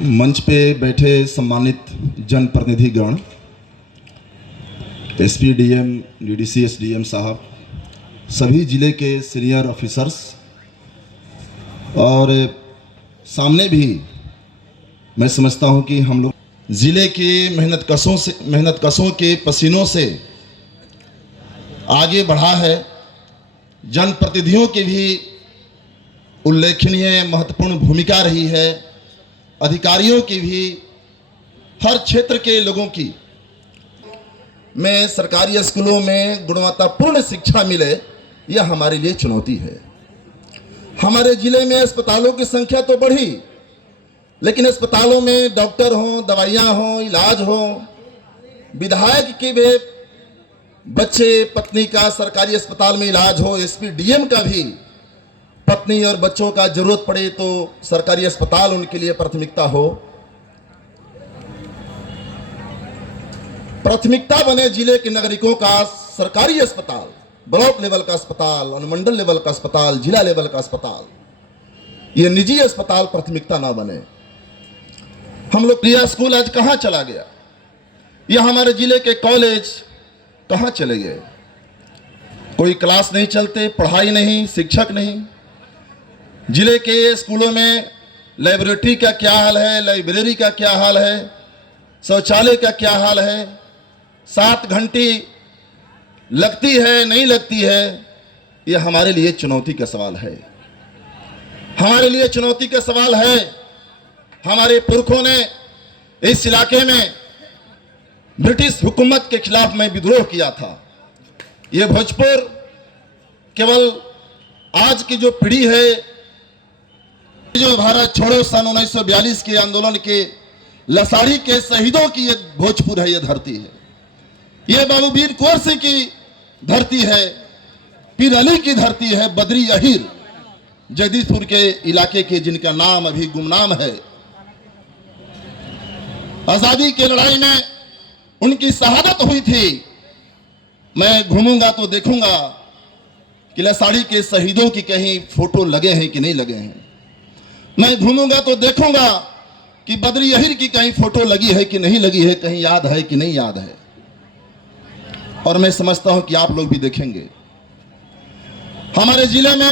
मंच पे बैठे सम्मानित जनप्रतिनिधिगण, एसपी, डीएम, डीडीसी, एसडीएम साहब, सभी ज़िले के सीनियर ऑफिसर्स और सामने भी मैं समझता हूं कि हम लोग ज़िले के मेहनतकशों के पसीनों से आगे बढ़ा है। जनप्रतिनिधियों की भी उल्लेखनीय महत्वपूर्ण भूमिका रही है, अधिकारियों की भी, हर क्षेत्र के लोगों की। में सरकारी स्कूलों में गुणवत्तापूर्ण शिक्षा मिले, यह हमारे लिए चुनौती है। हमारे जिले में अस्पतालों की संख्या तो बढ़ी, लेकिन अस्पतालों में डॉक्टर हों, दवाइयाँ हों, इलाज हो, विधायक के भी बच्चे पत्नी का सरकारी अस्पताल में इलाज हो, एसपी डीएम का भी पत्नी और बच्चों का जरूरत पड़े तो सरकारी अस्पताल उनके लिए प्राथमिकता हो। प्राथमिकता बने जिले के नागरिकों का सरकारी अस्पताल, ब्लॉक लेवल का अस्पताल, अनुमंडल लेवल का अस्पताल, जिला लेवल का अस्पताल, ये निजी अस्पताल प्राथमिकता ना बने। हम लोग प्रिया स्कूल आज कहां चला गया? यह हमारे जिले के कॉलेज कहां चले गए? कोई क्लास नहीं चलते, पढ़ाई नहीं, शिक्षक नहीं। जिले के स्कूलों में लाइब्रेरी का क्या हाल है, लाइब्रेरी का क्या हाल है, शौचालय का क्या हाल है, 7 घंटे लगती है नहीं लगती है, यह हमारे लिए चुनौती का सवाल है। हमारे लिए चुनौती का सवाल है। हमारे पुरखों ने इस इलाके में ब्रिटिश हुकूमत के खिलाफ में विद्रोह किया था। यह भोजपुर केवल आज की जो पीढ़ी है, जो भारत छोड़ो सन 1942 के आंदोलन के लसाड़ी के शहीदों की ये भोजपुर है, ये धरती है। ये बाबू वीर कुंवर सिंह की धरती है, पीर अली की धरती है, बद्री अहीर जगदीशपुर के इलाके के, जिनका नाम अभी गुमनाम है। आजादी की लड़ाई में उनकी शहादत हुई थी। मैं घूमूंगा तो देखूंगा कि लसाड़ी के शहीदों की कहीं फोटो लगे हैं कि नहीं लगे हैं। मैं घूमूंगा तो देखूंगा कि बद्री अहीर की कहीं फोटो लगी है कि नहीं लगी है, कहीं याद है कि नहीं याद है। और मैं समझता हूं कि आप लोग भी देखेंगे। हमारे जिले में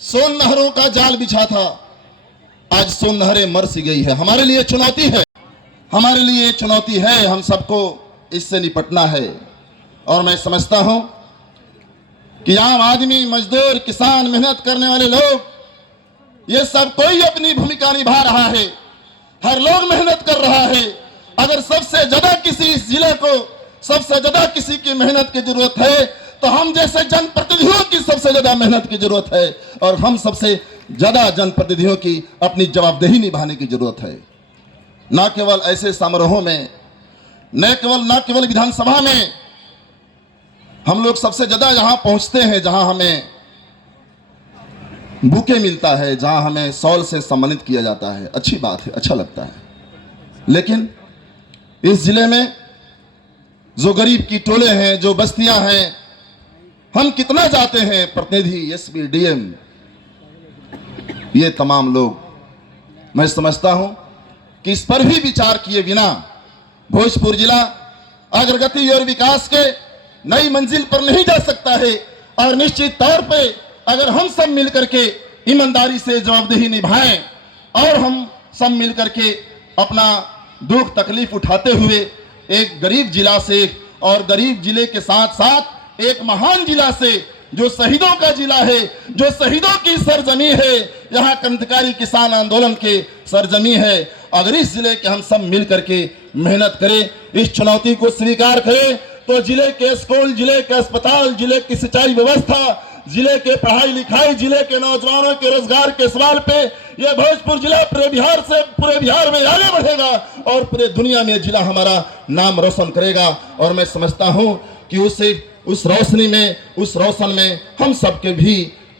सोन नहरों का जाल बिछा था, आज सोन नहरें मर सी गई है। हमारे लिए चुनौती है, हमारे लिए चुनौती है, हम सबको इससे निपटना है। और मैं समझता हूं कि आम आदमी, मजदूर, किसान, मेहनत करने वाले लोग, ये सब कोई अपनी भूमिका निभा रहा है। हर लोग मेहनत कर रहा है। अगर सबसे ज्यादा किसी इस जिले को सबसे ज्यादा किसी की मेहनत की जरूरत है तो हम जैसे जनप्रतिनिधियों की सबसे ज्यादा मेहनत की जरूरत है, और हम सबसे ज्यादा जनप्रतिनिधियों की अपनी जवाबदेही निभाने की जरूरत है। न केवल ऐसे समारोहों में, न केवल विधानसभा में हम लोग सबसे ज्यादा यहां पहुंचते हैं जहां हमें बुके मिलता है, जहां हमें शॉल से सम्मानित किया जाता है। अच्छी बात है, अच्छा लगता है। लेकिन इस जिले में जो गरीब की टोले हैं, जो बस्तियां हैं, हम कितना जाते हैं, प्रतिनिधि, एसपी, डीएम, ये तमाम लोग, मैं समझता हूं कि इस पर भी विचार किए बिना भोजपुर जिला अग्रगति और विकास के नई मंजिल पर नहीं जा सकता है। और निश्चित तौर पे अगर हम सब मिलकर के ईमानदारी से जवाबदेही निभाएं और हम सब मिलकर के अपना दुख तकलीफ उठाते हुए एक गरीब जिला से, और गरीब जिले के साथ साथ एक महान जिला से, जो शहीदों का जिला है, जो शहीदों की सरजमी है, यहाँ क्रांतिकारी किसान आंदोलन के सरजमी है, अगर इस जिले के हम सब मिलकर के मेहनत करें, इस चुनौती को स्वीकार करें, तो जिले के स्कूल, जिले के अस्पताल, जिले की सिंचाई व्यवस्था, जिले के पढ़ाई लिखाई, जिले के नौजवानों के रोजगार के सवाल पे यह भोजपुर जिला पूरे बिहार में आगे बढ़ेगा और पूरे दुनिया में जिला हमारा नाम रोशन करेगा। और मैं समझता हूं कि उस रोशन में हम सबके भी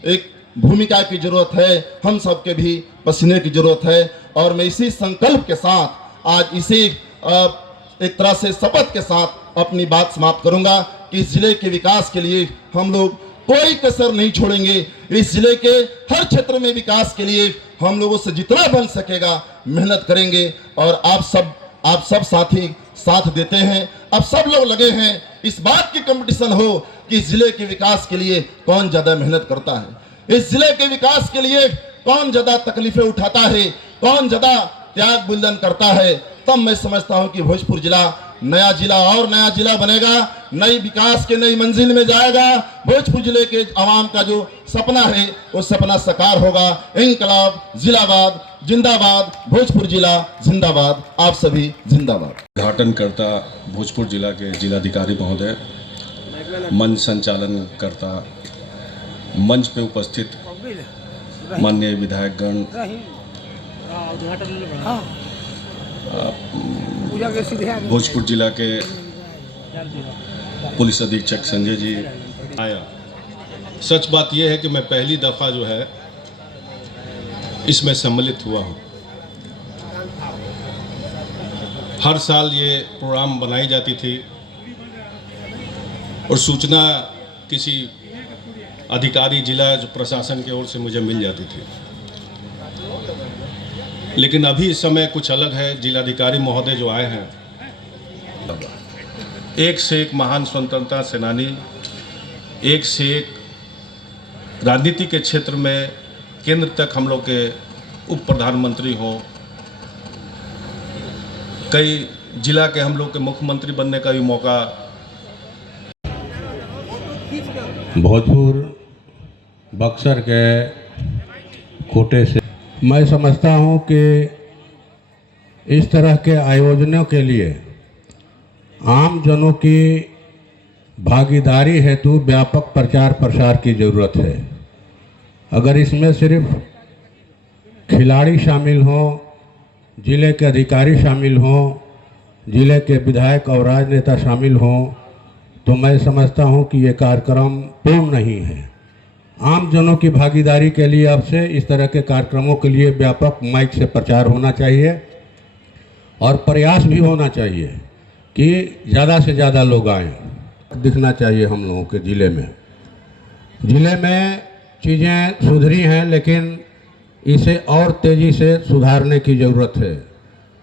एक भूमिका की जरूरत है, हम सबके भी पसीने की जरूरत है। और मैं इसी संकल्प के साथ आज इसी एक तरह से शपथ के साथ अपनी बात समाप्त करूंगा कि इस जिले के विकास के लिए हम लोग कोई कसर नहीं छोड़ेंगे। इस जिले के हर क्षेत्र में विकास के लिए हम लोगों से जितना बन सकेगा मेहनत करेंगे और आप सब साथी साथ देते हैं। अब सब लोग लगे हैं इस बात की कंपटीशन हो कि इस जिले के विकास के लिए कौन ज्यादा मेहनत करता है, इस जिले के विकास के लिए कौन ज्यादा तकलीफें उठाता है, कौन ज्यादा त्याग बलिदान करता है। तब मैं समझता हूं कि भोजपुर जिला नया जिला और नया जिला बनेगा, नई विकास के नई मंजिल में जाएगा। भोजपुर जिले के आवाम का जो सपना है वो सपना साकार होगा। इंकलाब जिंदाबाद, जिंदाबाद भोजपुर जिला जिंदाबाद, आप सभी जिंदाबाद। उद्घाटन करता भोजपुर जिला के जिलाधिकारी महोदय, मंच संचालन करता, मंच पे उपस्थित माननीय विधायकगण, भोजपुर जिला के पुलिस अधीक्षक संजय जी आया। सच बात यह है कि मैं पहली दफ़ा जो है इसमें सम्मिलित हुआ हूँ। हर साल ये प्रोग्राम बनाई जाती थी और सूचना किसी अधिकारी जिला प्रशासन की ओर से मुझे मिल जाती थी, लेकिन अभी इस समय कुछ अलग है। जिलाधिकारी महोदय जो आए हैं, एक से एक महान स्वतंत्रता सेनानी, एक से एक राजनीति के क्षेत्र में केंद्र तक हम लोग के उप प्रधानमंत्री हों, कई जिला के हम लोग के मुख्यमंत्री बनने का भी मौका। भोजपुर बक्सर के कोटे से मैं समझता हूं कि इस तरह के आयोजनों के लिए आम जनों की भागीदारी हेतु व्यापक प्रचार प्रसार की ज़रूरत है। अगर इसमें सिर्फ खिलाड़ी शामिल हों, जिले के अधिकारी शामिल हों, जिले के विधायक और राजनेता शामिल हों, तो मैं समझता हूं कि ये कार्यक्रम पूर्ण नहीं है। आम जनों की भागीदारी के लिए अब से इस तरह के कार्यक्रमों के लिए व्यापक माइक से प्रचार होना चाहिए और प्रयास भी होना चाहिए कि ज़्यादा से ज़्यादा लोग आएँ। दिखना चाहिए हम लोगों के ज़िले में चीज़ें सुधरी हैं, लेकिन इसे और तेज़ी से सुधारने की ज़रूरत है।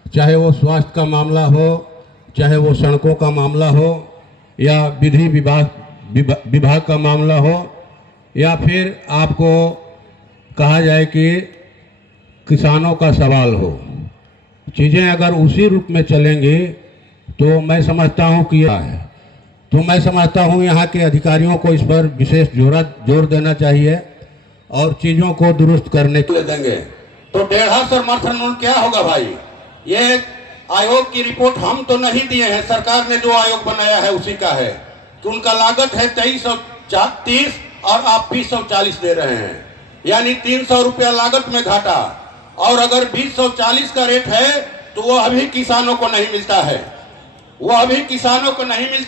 चाहे वो स्वास्थ्य का मामला हो, चाहे वो सड़कों का मामला हो, या विधि विभाग का मामला हो, या फिर आपको कहा जाए कि किसानों का सवाल हो। चीज़ें अगर उसी रूप में चलेंगी तो मैं समझता हूं कि यह है। तो मैं समझता हूं यहाँ के अधिकारियों को इस पर विशेष जोर देना चाहिए और चीज़ों को दुरुस्त करने के लिए देंगे तो 1.5 समर्थन मूल्य क्या होगा भाई? ये आयोग की रिपोर्ट हम तो नहीं दिए हैं, सरकार ने जो आयोग बनाया है उसी का है कि उनका लागत है 2330 और आप 2040 दे रहे हैं, यानी 300 रुपया लागत में घाटा। और अगर 2040 का रेट है तो वह अभी किसानों को नहीं मिलता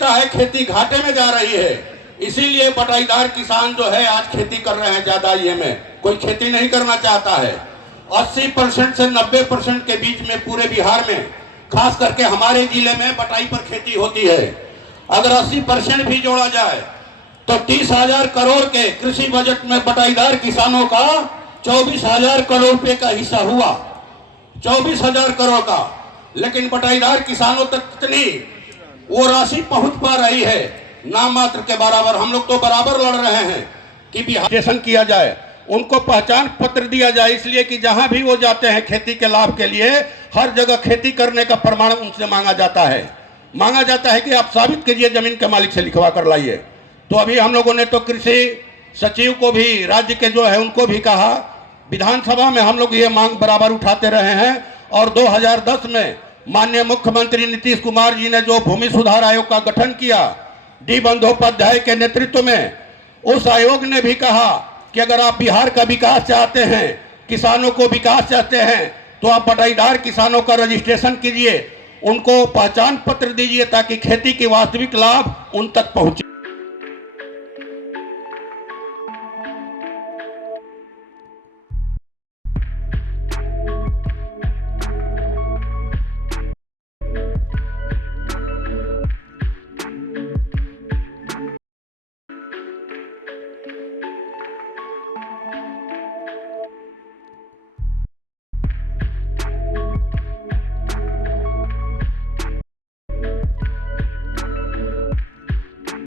है, खेती घाटे में जा रही है। इसीलिए बटाईदार किसान जो है आज खेती कर रहे हैं ज्यादा, ये में कोई खेती नहीं करना चाहता है। 80% से 90% के बीच में पूरे बिहार में, खास करके हमारे जिले में बटाई पर खेती होती है। अगर 80% भी जोड़ा जाए तो 30,000 करोड़ के कृषि बजट में बटाईदार किसानों का 24,000 करोड़ रुपए का हिस्सा हुआ, 24,000 करोड़ का। लेकिन बटाईदार किसानों तक कितनी वो राशि पहुंच पा रही है? नाम मात्र के बराबर। हम लोग तो बराबर लड़ रहे हैं कि बिहार किया जाए, उनको पहचान पत्र दिया जाए, इसलिए कि जहां भी वो जाते हैं खेती के लाभ के लिए, हर जगह खेती करने का प्रमाण उनसे मांगा जाता है कि आप साबित कीजिए, जमीन के मालिक से लिखवा कर लाइए। तो अभी हम लोगों ने तो कृषि सचिव को भी, राज्य के जो है उनको भी कहा, विधानसभा में हम लोग ये मांग बराबर उठाते रहे हैं। और 2010 में माननीय मुख्यमंत्री नीतीश कुमार जी ने जो भूमि सुधार आयोग का गठन किया डी बंदोपाध्याय के नेतृत्व में, उस आयोग ने भी कहा कि अगर आप बिहार का विकास चाहते हैं, किसानों को विकास चाहते हैं, तो आप बटाईदार किसानों का रजिस्ट्रेशन कीजिए, उनको पहचान पत्र दीजिए ताकि खेती के वास्तविक लाभ उन तक पहुंचे।